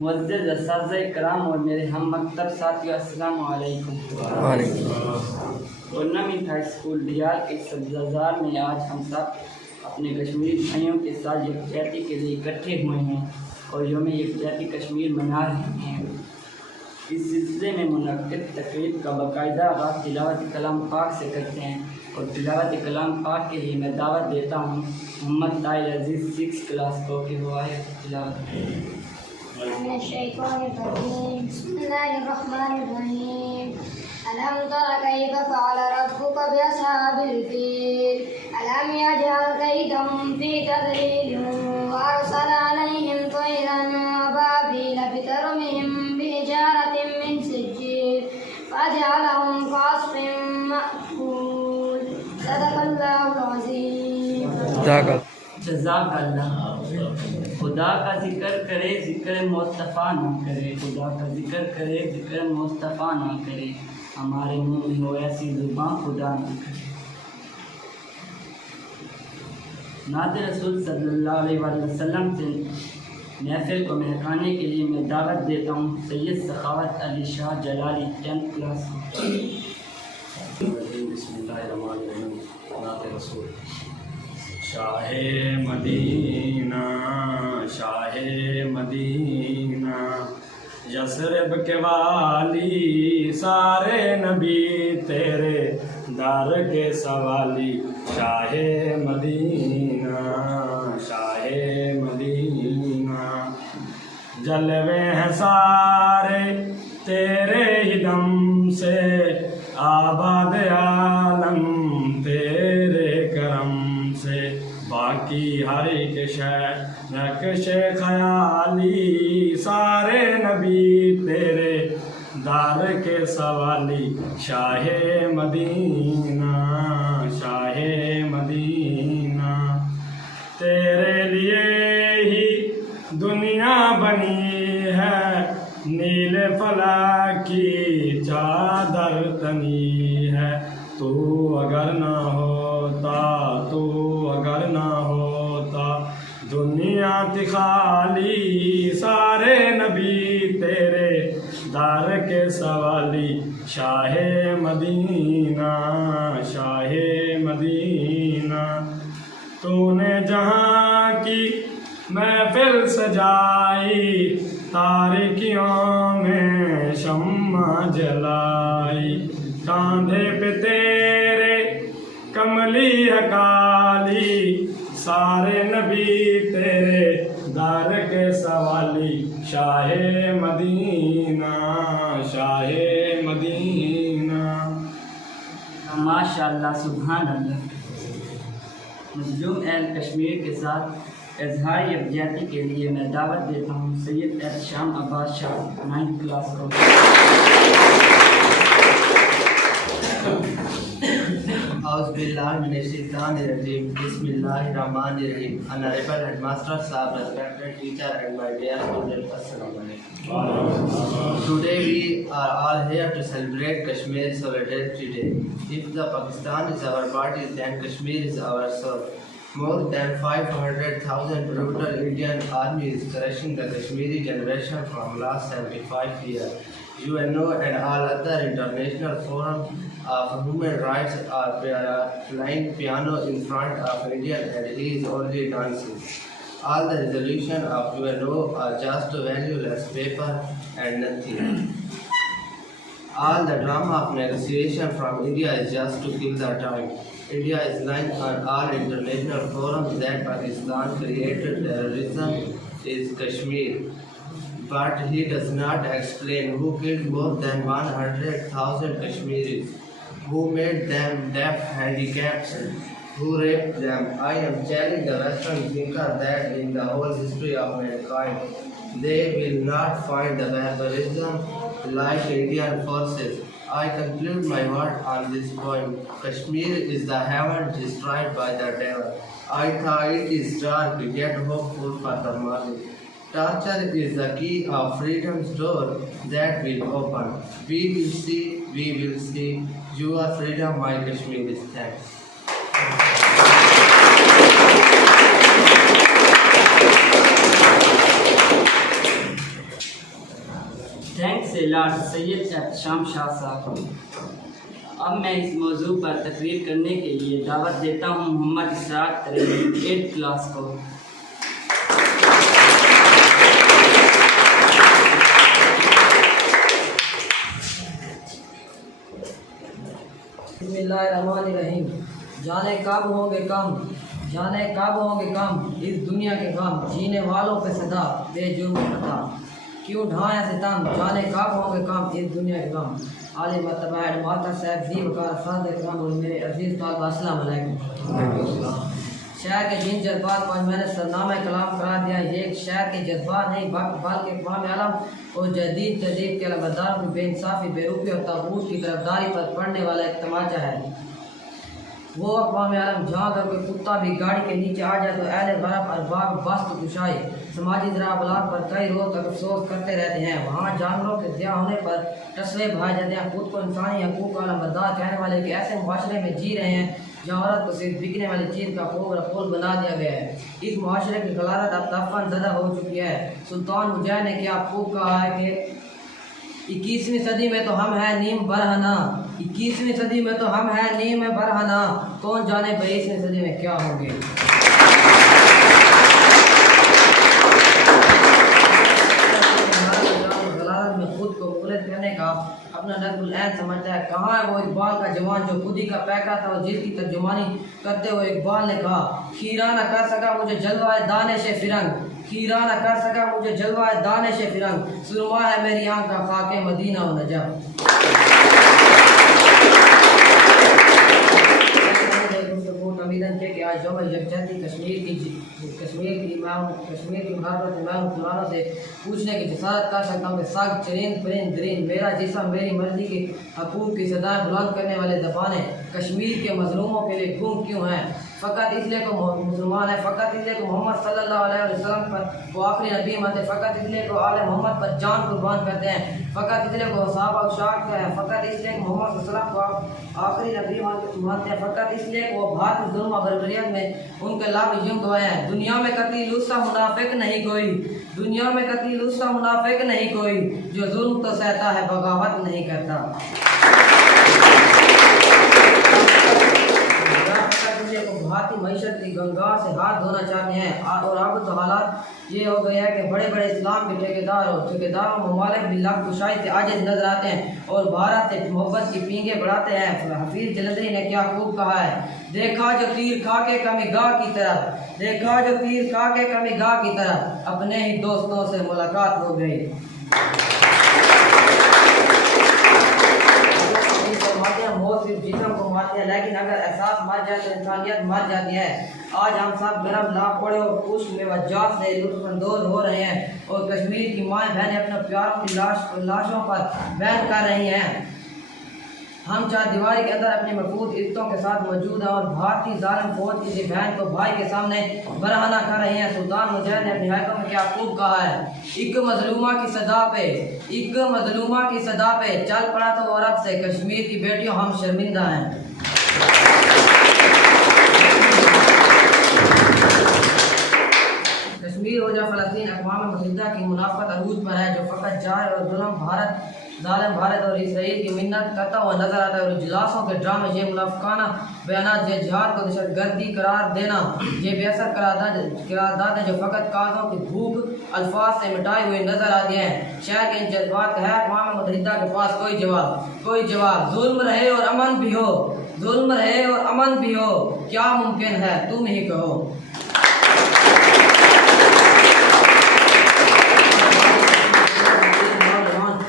معزز اساتذہ کرام اور میرے ہم مکتب ساتھیوں، السلام علیکم۔ ٹورنامنٹ ہائی اسکول ڈیال کے سبززار میں آج ہم سب اپنے کشمیری بھائیوں کے ساتھ یکجہتی کے لیے اکٹھے ہوئے ہیں اور یوم یکجہتی کشمیر منا رہے ہیں۔ اس سلسلے میں منعقد تقریب کا باقاعدہ آغاز تلاوت کلام پاک سے کرتے ہیں اور تلاوت کلام پاک کے لیے میں دعوت دیتا ہوں محمد طاہر عزیز 6 کلاس کو کہ وہ آئے تلاوت۔ من الشيطان الرجيم بسم الله الرحمن الرحيم ألم تر كيف فعل ربك بأصحاب الفيل ألم يجعل كيدهم في تضليل وأرسل عليهم طيرا أبابيل بترميهم بحجارة من سجيل فجعلهم كعصف مأكول صدق الله العظيم۔ جزاک اللہ۔ خدا کا ذکر کرے ذکر مصطفیٰ نہ کرے، خدا کا ذکر کرے ذکر مصطفیٰ نہ کرے، ہمارے منہ میں ہو ایسی زبان خدا نہ کرے۔ نعت رسول صلی اللہ علیہ وآلہ وسلم سے محفل کو مہکانے کے لیے میں دعوت دیتا ہوں سید سخاوت علی شاہ جلالی 10 کلاس کو۔ بسم اللہ الرحمن الرحیم۔ نعت رسول۔ شاہ مدینہ شاہ مدینہ یثرب کے والی، سارے نبی تیرے در کے سوالی، شاہ مدینہ شاہ مدینہ جلوے ہیں سارے تیرے ہی دم سے، آباد عالم تیرے کرم سے، باقی ہر ایک شے نقش خیالی، سارے نبی تیرے دار کے سوالی، شاہ مدینہ شاہ مدینہ تیرے لیے ہی دنیا بنی ہے، نیل فلا کی چادر تنی ہے، تو اگر نہ ہوتا تو اگر نہ ہوتا دنیا تھی خالی، سارے نبی تیرے دار کے سوالی، شاہ مدینہ شاہ مدینہ تو نے جہاں کی محفل سجائی، تاریکیوں میں شمع جلائی، کاندھے پہ تیرے کملی ہے کالی، سارے نبی تیرے دار کے سوالی، شاہ مدینہ شاہ مدینہ۔ ماشاء اللہ سبحان اللہ۔ مظلوم اہل کشمیر کے ساتھ اظہار یکجہتی کے لیے میں دعوت دیتا ہوں سید احتشام عباس شاہ 9 کلاس کو۔ اعوذ باللہ من الشیطان الرجیم، بسم اللہ الرحمن الرحیم۔ Honorable Headmaster Sahab, respected teacher and my dear students, Assalamu alaikum. Today we are all here to celebrate Kashmir Solidarity Day. If the Pakistan is our body, then Kashmir is our soul. More than 500,000 brutal Indian army is crushing the Kashmiri generation from last 75 years. UNO and all other international forums of human rights are playing piano in front of India and he is only dancing. All the resolutions of UNO are just valueless paper and nothing. All the drama of negotiation from India is just to kill the time. India is lying on all international forums that Pakistan created terrorism is Kashmir. But he does not explain who killed more than 100,000 Kashmiris, who made them deaf, handicapped, who raped them. I am telling the Western thinker that in the whole history of mankind, they will not find the barbarism like Indian forces. I conclude my word on this point. Kashmir is the heaven destroyed by the devil. I thought it is dark, yet hopeful for the morning. Torture is the key of freedom's door that will open. We will see your freedom, my Kashmiris. Thanks. Thanks a lot Syed Ehtesham Shah Sahab. اب میں اس موضوع پر تقریر کرنے کے لیے دعوت دیتا ہوں محمد اسرار ترین 8th کلاس کو۔ بسم اللہ الرحمن الرحیم۔ جانے کب ہوں گے کم، جانے کب ہوں گے کم اس دنیا کے غم، جینے والوں پہ صدا بے جرم خطا، کیوں ڈھائیں ستم، جانے کب ہوں گے کم اس دنیا کے غم۔ عالم مرتبہ ماتا صاحب دی وقار خاص اکرام اور میرے عزیز طالب السلام علیکم۔ شعر کے جن جذبات کو میں نے سرنامہ کلام قرار دیا، یہ ایک شعر کے جذبات نہیں بلکہ اقوام عالم اور جدید تہذیب کے علمداروں کی بے انصافی، بے روپی اور طاغوت کی طرفداری پر پڑنے والا ایک تماچا ہے۔ وہ اقوام عالم جہاں اگر کوئی کتا بھی گاڑی کے نیچے آ جائے تو اہل غرب ارباب بست کشائی سماجی ذرابلات پر کئی روز تک افسوس کرتے رہتے ہیں۔ وہاں جانوروں کے ضیاع ہونے پر تصوے بھائے جاتے ہیں، خود کو انسانی حقوق کا علمبردار کہنے والے ایک ایسے معاشرے میں جی رہے ہیں جہاں عورت کو صرف بکنے والی چیز کا خوب رفول بنا دیا گیا ہے۔ اس معاشرے کی غلازت اب دفن زدہ ہو چکی ہے۔ سلطان مجاہد نے کیا خوب کہا ہے کہ 21ویں صدی میں تو ہم ہیں نیم برہنہ، 21ویں صدی میں تو ہم ہیں نیم برہنہ، کون جانے 22ویں صدی میں کیا ہوں گے۔ غلازت میں خود کو مولد کرنے کا اپنا نظم العین سمجھتا ہے۔ کہاں ہے وہ اقبال کا جوان جو خود ہی کا پیکرا تھا اور جس کی ترجمانی کرتے ہوئے اقبال نے کہا، خیرہ نہ کر سکا مجھے جلوہ دانش فرنگ، خیرہ نہ کر سکا مجھے جلوہ دانش فرنگ، سرما ہے میری آنکھ کا خاک مدینہ و نجف۔ کہ آج یوم یکجہتی کشمیر کی محبت میں قرآن سے پوچھنے کی جسارت کر سکتا ہوں کہ سگ چرند پرند درند میرا جسم میری مرضی کے حقوق کی صدائیں بلند کرنے والے زبانیں کشمیر کے مظلوموں کے لیے گم کیوں ہیں؟ فقط اس لیے کو مسلمان ہے، فقط اس لیے کو محمد صلی اللہ علیہ وسلم پر وہ آخری نبی مانتے ہیں، فقط اس لیے کو آل محمد پر جان قربان کرتے ہیں، فقط اس لیے کو صحابہ اشاق ہے، فقط اس لیے کو محمد صلی اللہ علیہ وسلم کو آخری نبی مانتے ہیں، فقط اس لیے کو بھارت ظلم و بربریت میں ان کے لب یوں گوئے ہیں۔ دنیا میں قتیل اس کا منافق نہیں کوئی، دنیا میں قتیل اس کا منافق نہیں کوئی، جو ظلم تو سہتا ہے بغاوت نہیں کرتا۔ بھارتی معیشت کی گنگا سے ہاتھ دھونا چاہتے ہیں، اور اب تو حالات یہ ہو گیا ہے کہ بڑے بڑے اسلام کے ٹھیکیدار ممالک بھی لب کشائی سے عاجز نظر آتے ہیں اور بھارت سے محبت کی پینگیں بڑھاتے ہیں۔ حفیظ جلندری نے کیا خوب کہا ہے، دیکھا جو تیر کھا کے کمی گاہ کی طرف، دیکھا جو تیر کھا کے کمی گاہ کی طرف، اپنے ہی دوستوں سے ملاقات ہو گئی۔ موت صرف جسم کو مارتی ہے، لیکن اگر احساس مر جائے تو انسانیت مر جاتی ہے۔ آج ہم سب گرم لاکھوڑے اور خشک میوجات سے لطف اندوز ہو رہے ہیں اور کشمیر کی مائیں بہنیں اپنے پیاروں کی لاشوں پر بیان کر رہی ہیں۔ ہم چار دیواری کے اندر اپنی محفوظ عزتوں کے ساتھ موجود ہیں اور بھارتی ظالم فوج کسی بہن کو بھائی کے سامنے برہنہ کر رہی ہیں۔ سلطان مجاہد نے اپنی حکم میں کیا خوب کہا ہے، ایک مظلومہ کی صدا پہ چل پڑا تو عرب سے، کشمیر کی بیٹیوں ہم شرمندہ ہیں۔ کشمیر ہو جا فلسطین، اقوام متحدہ کی منافقت عروج پر ہے، جو فقط جائے اور ظالم بھارت اور اسرائیل کی منت کرتا ہوا نظر آتا ہے، اور اجلاسوں کے ڈرامے، یہ منافقانہ بیانات، یہ جہاد کو دہشت گردی قرار دینا، یہ بے اثر قراردادیں جو فقط کاغذوں کی بھوک الفاظ سے مٹائے ہوئے نظر آتی ہیں۔ شہر کے ان جذبات کا ہے اقوام متحدہ کے پاس کوئی جواب۔ ظلم رہے اور امن بھی ہو، ظلم رہے اور امن بھی ہو، کیا ممکن ہے تم ہی کہو۔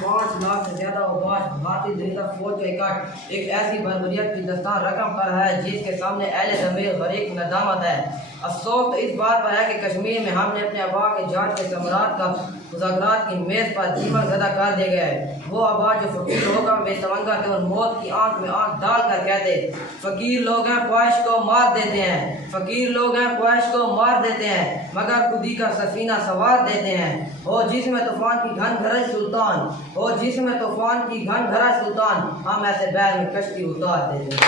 5 لاکھ سے زیادہ آباد بھارتی زندہ فوج کا اکٹھ ایک ایسی بربریت کی دستان رقم پر ہے جس کے سامنے اہل ضمیر غریق ندامت ہے۔ افسوس تو اس بات پر ہے کہ کشمیر میں ہم نے اپنے آبا کے جان کے ثمرات کا مذاکرات کی میز پر دیمک زدہ کر دیا گیا ہے۔ وہ آبا جو فقیر لوگوں میں تمنگا تھے اور موت کی آنکھ میں آنکھ ڈال کر کہتے، فقیر لوگ ہیں خواہش کو مار دیتے ہیں، فقیر لوگ ہیں خواہش کو مار دیتے ہیں، مگر خودی کا سفینہ سوار دیتے ہیں۔ ہو جس میں طوفان کی گھن گھرج سلطان، ہو جس میں طوفان کی گھن گھرج سلطان، ہم ایسے بیر میں کشتی اتار دیتے ہیں۔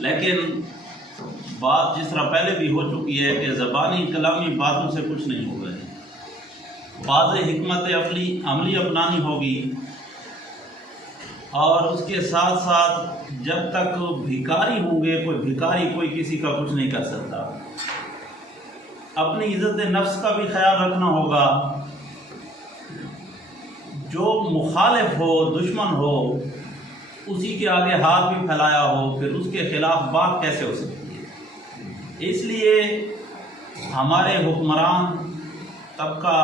لیکن بات جس طرح پہلے بھی ہو چکی ہے کہ زبانی کلامی باتوں سے کچھ نہیں ہوگا، بعض حکمت عملی اپنانی ہوگی، اور اس کے ساتھ ساتھ جب تک بھکاری ہوں گے، کوئی بھکاری کوئی کسی کا کچھ نہیں کر سکتا، اپنی عزت نفس کا بھی خیال رکھنا ہوگا۔ جو مخالف ہو، دشمن ہو، اسی کے آگے ہاتھ بھی پھیلایا ہو، پھر اس کے خلاف بات کیسے ہو سکتی ہے؟ اس لیے ہمارے حکمران طبقہ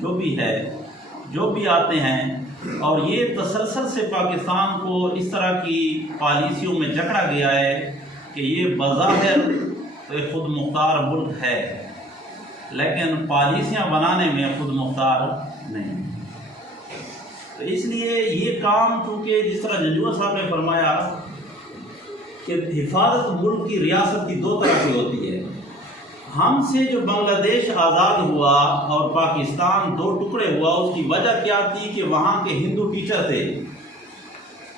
جو بھی ہے، جو بھی آتے ہیں، اور یہ تسلسل سے پاکستان کو اس طرح کی پالیسیوں میں جکڑا گیا ہے کہ یہ بظاہر ایک خود مختار ملک ہے، لیکن پالیسیاں بنانے میں خود مختار نہیں۔ تو اس لیے یہ کام، چونکہ جس طرح جنجوع صاحب نے فرمایا کہ حفاظت ملک کی ریاست کی دو طرح کی ہوتی ہے۔ ہم سے جو بنگلہ دیش آزاد ہوا اور پاکستان دو ٹکڑے ہوا، اس کی وجہ کیا تھی کہ وہاں کے ہندو ٹیچر تھے،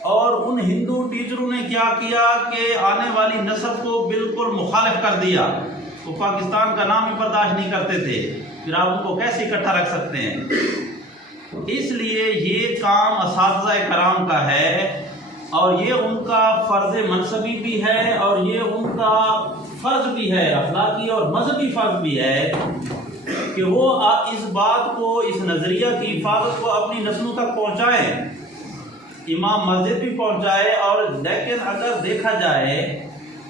اور ان ہندو ٹیچروں نے کیا کیا کہ آنے والی نسل کو بالکل مخالف کر دیا۔ وہ پاکستان کا نام ہی برداشت نہیں کرتے تھے، پھر آپ ان کو کیسے اکٹھا رکھ سکتے ہیں؟ اس لیے یہ کام اساتذہ کرام کا ہے، اور یہ ان کا فرض منصبی بھی ہے، اور یہ ان کا فرض بھی ہے، اخلاقی اور مذہبی فرض بھی ہے کہ وہ اس بات کو، اس نظریہ کی حفاظت کو اپنی نسلوں تک پہنچائیں، امام مسجد بھی پہنچائے۔ اور لیکن اگر دیکھا جائے،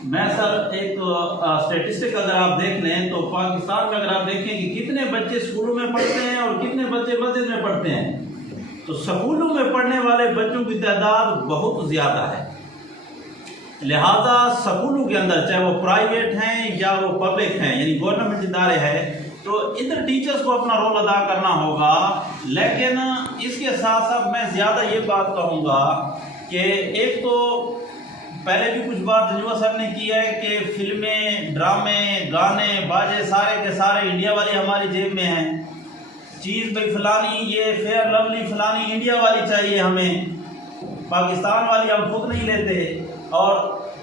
میں سر ایک اسٹیٹسٹک اگر آپ دیکھ لیں تو پاکستان میں اگر آپ دیکھیں کہ کتنے بچے اسکولوں میں پڑھتے ہیں اور کتنے بچے مسجد میں پڑھتے ہیں، تو اسکولوں میں پڑھنے والے بچوں کی تعداد بہت زیادہ ہے۔ لہذا اسکولوں کے اندر، چاہے وہ پرائیویٹ ہیں یا وہ پبلک ہیں، یعنی گورنمنٹ ادارے ہیں، تو ادھر ٹیچرز کو اپنا رول ادا کرنا ہوگا۔ لیکن اس کے ساتھ ساتھ میں زیادہ یہ بات کہوں گا کہ ایک تو پہلے بھی کچھ بات جنجوع صاحب نے کی ہے کہ فلمیں، ڈرامے، گانے، باجے سارے کے سارے انڈیا والی ہماری جیب میں ہیں۔ چیز بھائی فلانی، یہ فیئر لولی فلانی انڈیا والی چاہیے ہمیں، پاکستان والی ہم خود نہیں لیتے۔ اور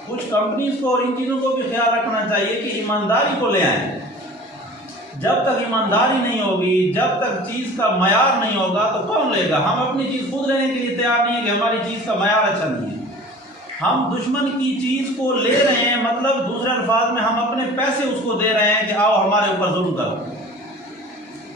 کچھ کمپنیز کو اور ان چیزوں کو بھی خیال رکھنا چاہیے کہ ایمانداری کو لے آئیں۔ جب تک ایمانداری نہیں ہوگی، جب تک چیز کا معیار نہیں ہوگا تو کون لے گا؟ ہم اپنی چیز خود لینے کے لیے تیار نہیں ہے کہ ہماری چیز کا معیار اچھا نہیں ہے۔ ہم دشمن کی چیز کو لے رہے ہیں، مطلب دوسرے الفاظ میں ہم اپنے پیسے اس کو دے رہے ہیں کہ آؤ ہمارے اوپر ظلم کرو۔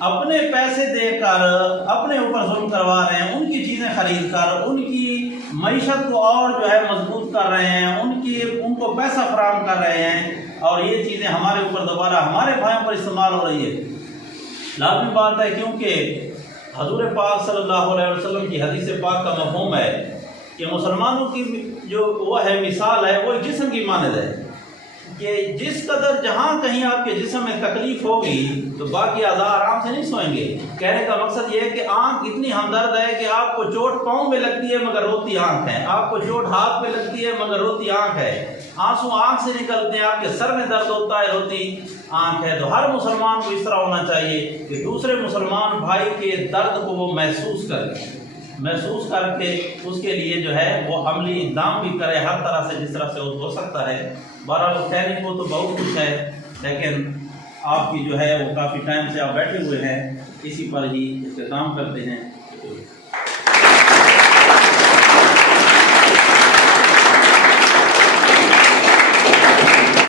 اپنے پیسے دے کر اپنے اوپر ظلم کروا رہے ہیں، ان کی چیزیں خرید کر ان کی معیشت کو اور جو ہے مضبوط کر رہے ہیں، ان کو پیسہ فراہم کر رہے ہیں، اور یہ چیزیں ہمارے اوپر دوبارہ ہمارے بھائیوں پر استعمال ہو رہی ہے۔ لازمی بات ہے، کیونکہ حضور پاک صلی اللہ علیہ وسلم کی حدیث پاک کا مفہوم ہے کہ مسلمانوں کی جو وہ ہے مثال ہے، وہ جسم کی مانند ہے کہ جس قدر جہاں کہیں آپ کے جسم میں تکلیف ہوگی تو باقی اعضاء آرام سے نہیں سوئیں گے۔ کہنے کا مقصد یہ ہے کہ آنکھ اتنی ہمدرد ہے کہ آپ کو چوٹ پاؤں میں لگتی ہے مگر روتی آنکھ ہے، آپ کو چوٹ ہاتھ پہ لگتی ہے مگر روتی آنکھ ہے، آنسو آنکھ سے نکلتے ہیں، آپ کے سر میں درد ہوتا ہے، روتی آنکھ ہے۔ تو ہر مسلمان کو اس طرح ہونا چاہیے کہ دوسرے مسلمان بھائی کے درد کو وہ محسوس کر کے اس کے لیے جو ہے وہ عملی اقدام بھی کرے، ہر طرح سے جس طرح سے ہو سکتا ہے۔ بہرحال کہنے کو تو بہت کچھ ہے، لیکن آپ کی جو ہے وہ کافی ٹائم سے آپ بیٹھے ہوئے ہیں، اسی پر ہی اختتام کرتے ہیں۔